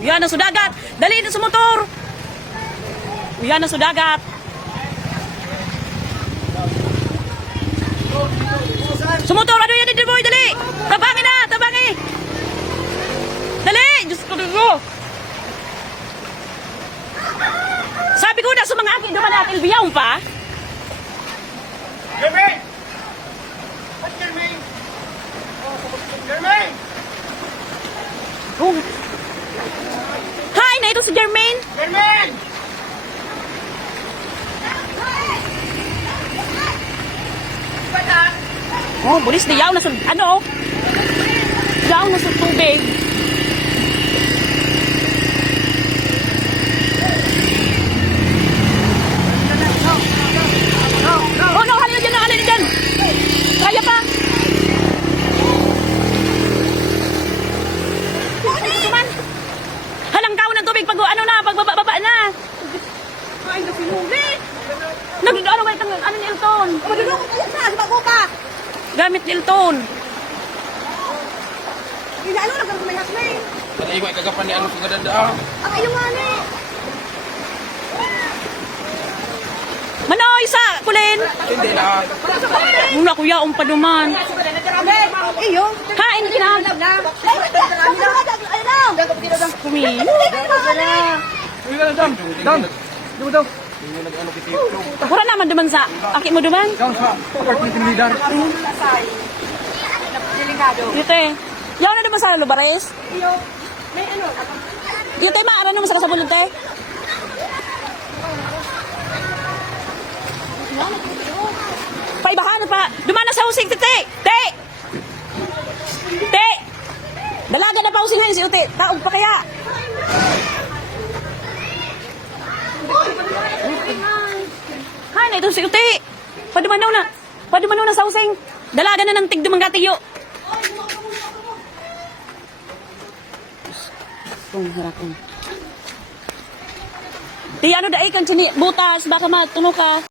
Uyan na sudagat. Dali na sa motor. Uyan na sudagat. Sumotor, ano yan din boy, dali. Tabangi na, tabangi. Dali, Diyos ko dito. Sabi ko na sa mga akin, duman natin biyaw pa. Jermaine! What Jermaine? Jermaine! Oh. Hi, na ito si Jermaine. Jermaine! Oh, bulis na yaw na sa, ano? Yaw na sa tubig. Oh no, halina dyan na, halina dyan. Kaya pa. Halangkaw ng tubig pag ano na, pagbaba na. Ay, nasinuli! Nag-ano ba itong, ano ni Elton? Madulong ko kaya sa bago ka! Gamit ni Elton. Inaano lang kami may hasmay. Pati iwa kagapan ni ano sa gadandaan. Ang iyong nga Manoy sa kulin. Hindi na. Muna kuya, paduman. Iyo. Kain ka na. Kumi. Dam. Dum dum. Hindi nag-ano kiti. Wala naman duman sa. Aki mo duman. Dam sa part ni leader. Dito eh. Yaw na duman sa lubares. Iyo. May ano? Dito eh, maara naman sa kasabulod eh. Paibahan pa. Duman na sa husing, tete. Te. Te. Dalaga na pa husing si Ute. Taog pa kaya. Ha, na ito si Ute. Padumanaw na. Padumanaw na sa husing. Dalaga na ng tigdumangatiyo. Kung harakon. Di ano daay kang butas baka matuno ka.